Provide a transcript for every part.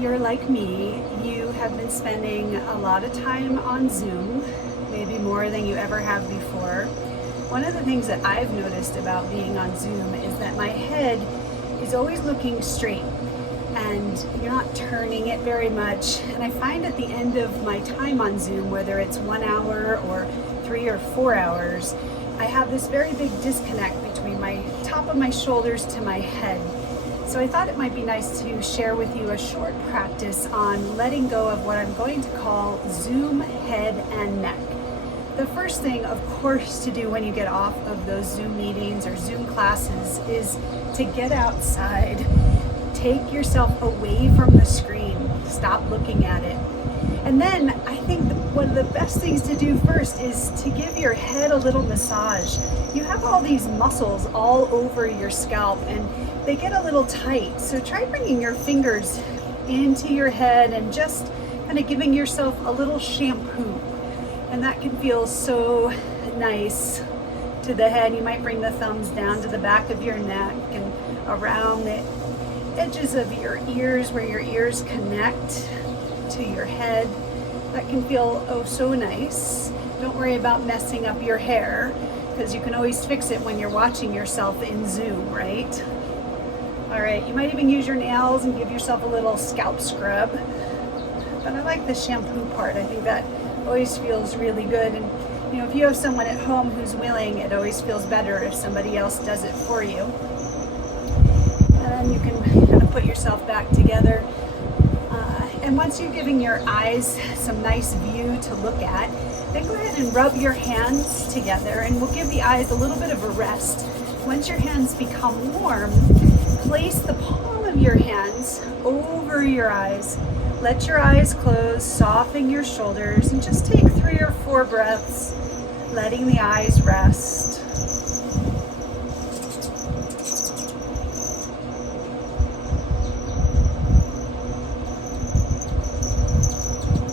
you're like me, you have been spending a lot of time on Zoom, maybe more than you ever have before. One of the things that I've noticed about being on Zoom is that my head is always looking straight and you're not turning it very much. And I find at the end of my time on Zoom, whether it's 1 hour or 3 or 4 hours, I have this very big disconnect between my top of my shoulders to my head. So I thought it might be nice to share with you a short practice on letting go of what I'm going to call Zoom head and neck. The first thing, of course, to do when you get off of those Zoom meetings or Zoom classes is to get outside. Take yourself away from the screen. Stop looking at it. And then I think one of the best things to do first is to give your head a little massage. You have all these muscles all over your scalp and they get a little tight. So try bringing your fingers into your head and just kind of giving yourself a little shampoo. And that can feel so nice to the head. You might bring the thumbs down to the back of your neck and around the edges of your ears where your ears connect to your head. That can feel oh so nice. Don't worry about messing up your hair because you can always fix it when you're watching yourself in Zoom, right? All right, you might even use your nails and give yourself a little scalp scrub. But I like the shampoo part. I think that always feels really good. And you know, if you have someone at home who's willing, it always feels better if somebody else does it for you. And then you can kind of put yourself back together. And once you're giving your eyes some nice view to look at, then go ahead and rub your hands together and we'll give the eyes a little bit of a rest. Once your hands become warm, place the palm of your hands over your eyes. Let your eyes close, soften your shoulders, and just take 3 or 4 breaths, letting the eyes rest.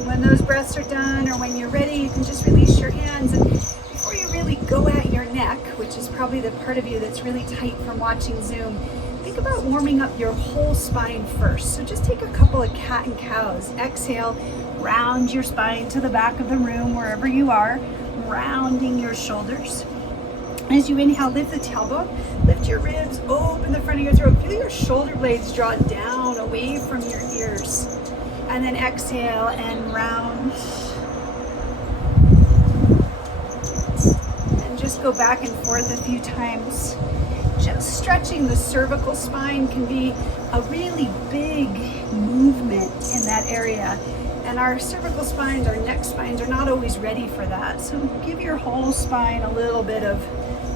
When those breaths are done, or when you're ready, you can just release your hands. And before you really go at your neck, which is probably the part of you that's really tight from watching Zoom, think about warming up your whole spine first. So just take a couple of cat and cows. Exhale, round your spine to the back of the room, wherever you are, rounding your shoulders. As you inhale, lift the tailbone, lift your ribs, open the front of your throat. Feel your shoulder blades draw down away from your ears. And then exhale and round. And just go back and forth a few times. Just stretching the cervical spine can be a really big movement in that area. And our cervical spines, our neck spines are not always ready for that. So give your whole spine a little bit of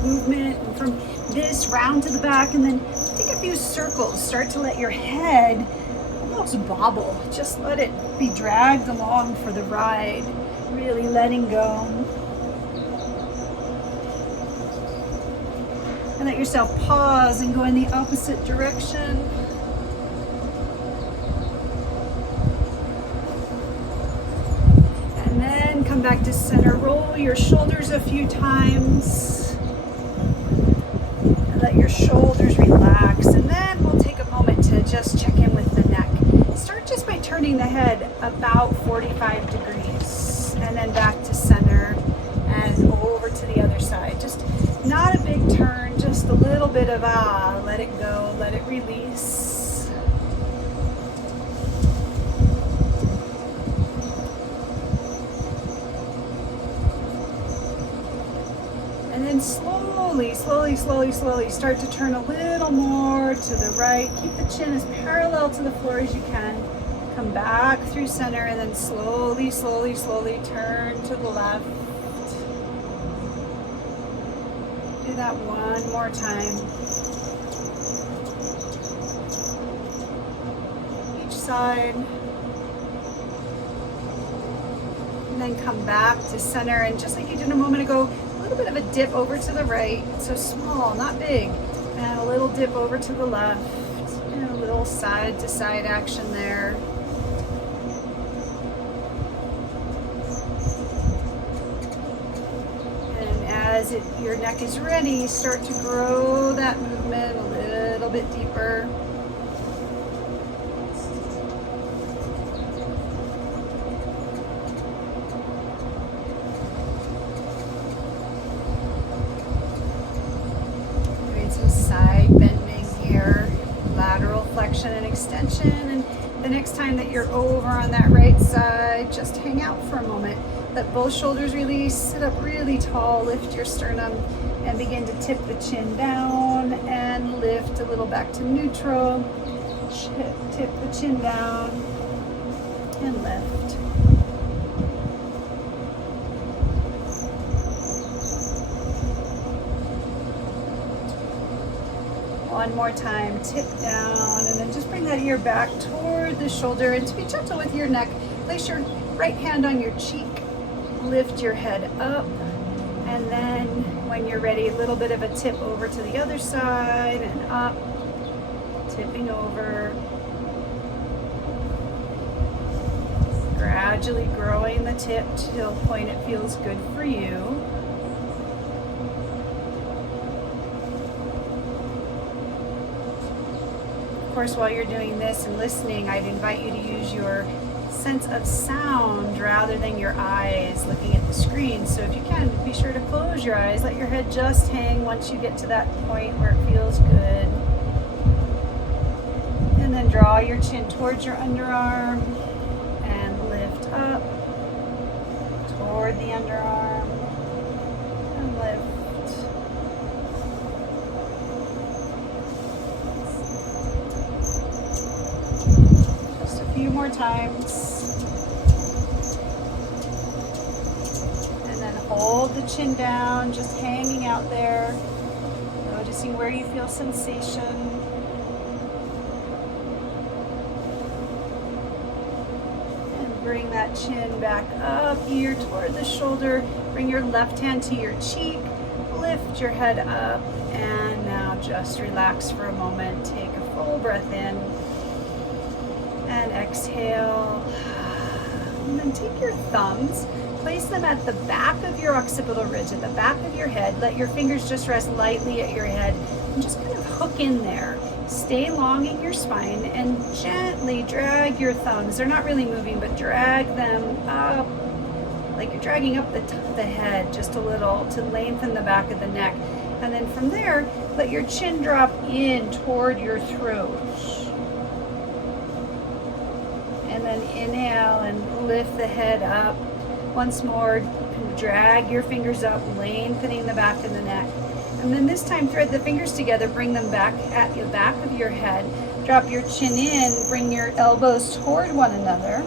movement. And from this round to the back, and then take a few circles. Start to let your head almost bobble. Just let it be dragged along for the ride. Really letting go. And let yourself pause and go in the opposite direction. And then come back to center. Roll your shoulders a few times. And let your shoulders relax. And then we'll take a moment to just check in with the neck. Start just by turning the head about 45 degrees. And then back to center and over to the other side. Just not a big turn, just a little bit of let it go, let it release. And then slowly start to turn a little more to the right. Keep the chin as parallel to the floor as you can. Come back through center and then slowly turn to the left. Do that one more time. Each side. And then come back to center, and just like you did a moment ago, a little bit of a dip over to the right. So small, not big. And a little dip over to the left. And a little side to side action there. As your neck is ready, start to grow that movement a little bit deeper. flexion and extension. And the next time that you're over on that right side, just hang out for a moment. Let both shoulders release, sit up really tall, lift your sternum, and begin to tip the chin down and lift a little back to neutral. Tip the chin down and lift. One more time, tip down, and then just bring that ear back toward the shoulder. And to be gentle with your neck, place your right hand on your cheek, lift your head up, and then when you're ready, a little bit of a tip over to the other side and up, tipping over. Gradually growing the tip to a point it feels good for you. Of course, while you're doing this and listening, I'd invite you to use your sense of sound rather than your eyes looking at the screen. So if you can, be sure to close your eyes. Let your head just hang once you get to that point where it feels good. And then draw your chin towards your underarm and lift up toward the underarm and lift. Few more times, and then hold the chin down, just hanging out there, noticing where you feel sensation, and bring that chin back up, ear toward the shoulder. Bring your left hand to your cheek, lift your head up, and now just relax for a moment. Take a full breath in and exhale. And then take your thumbs, place them at the back of your occipital ridge, at the back of your head. Let your fingers just rest lightly at your head and just kind of hook in there. Stay long in your spine and gently drag your thumbs. They're not really moving, but drag them up, like you're dragging up the head just a little to lengthen the back of the neck. And then from there, let your chin drop in toward your throat. And then inhale and lift the head up. Once more, drag your fingers up, lengthening the back of the neck. And then this time, thread the fingers together, bring them back at the back of your head. Drop your chin in, bring your elbows toward one another.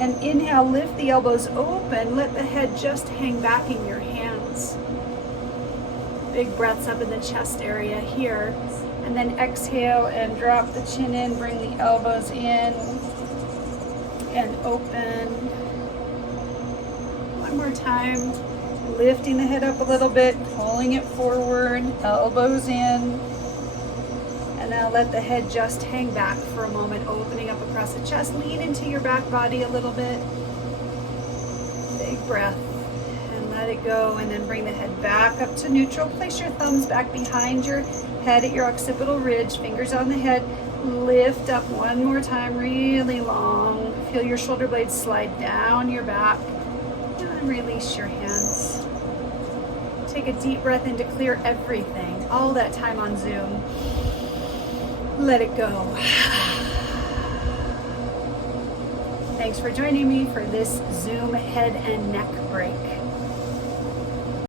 And inhale, lift the elbows open, let the head just hang back in your hands. Big breaths up in the chest area here. And then exhale and drop the chin in, bring the elbows in and open. One more time, lifting the head up a little bit, pulling it forward, elbows in. And now let the head just hang back for a moment, opening up across the chest. Lean into your back body a little bit. Big breath and let it go. And then bring the head back up to neutral. Place your thumbs back behind your head at your occipital ridge, fingers on the head. Lift up one more time, really long. Feel your shoulder blades slide down your back. And release your hands. Take a deep breath in to clear everything, all that time on Zoom. Let it go. Thanks for joining me for this Zoom head and neck break.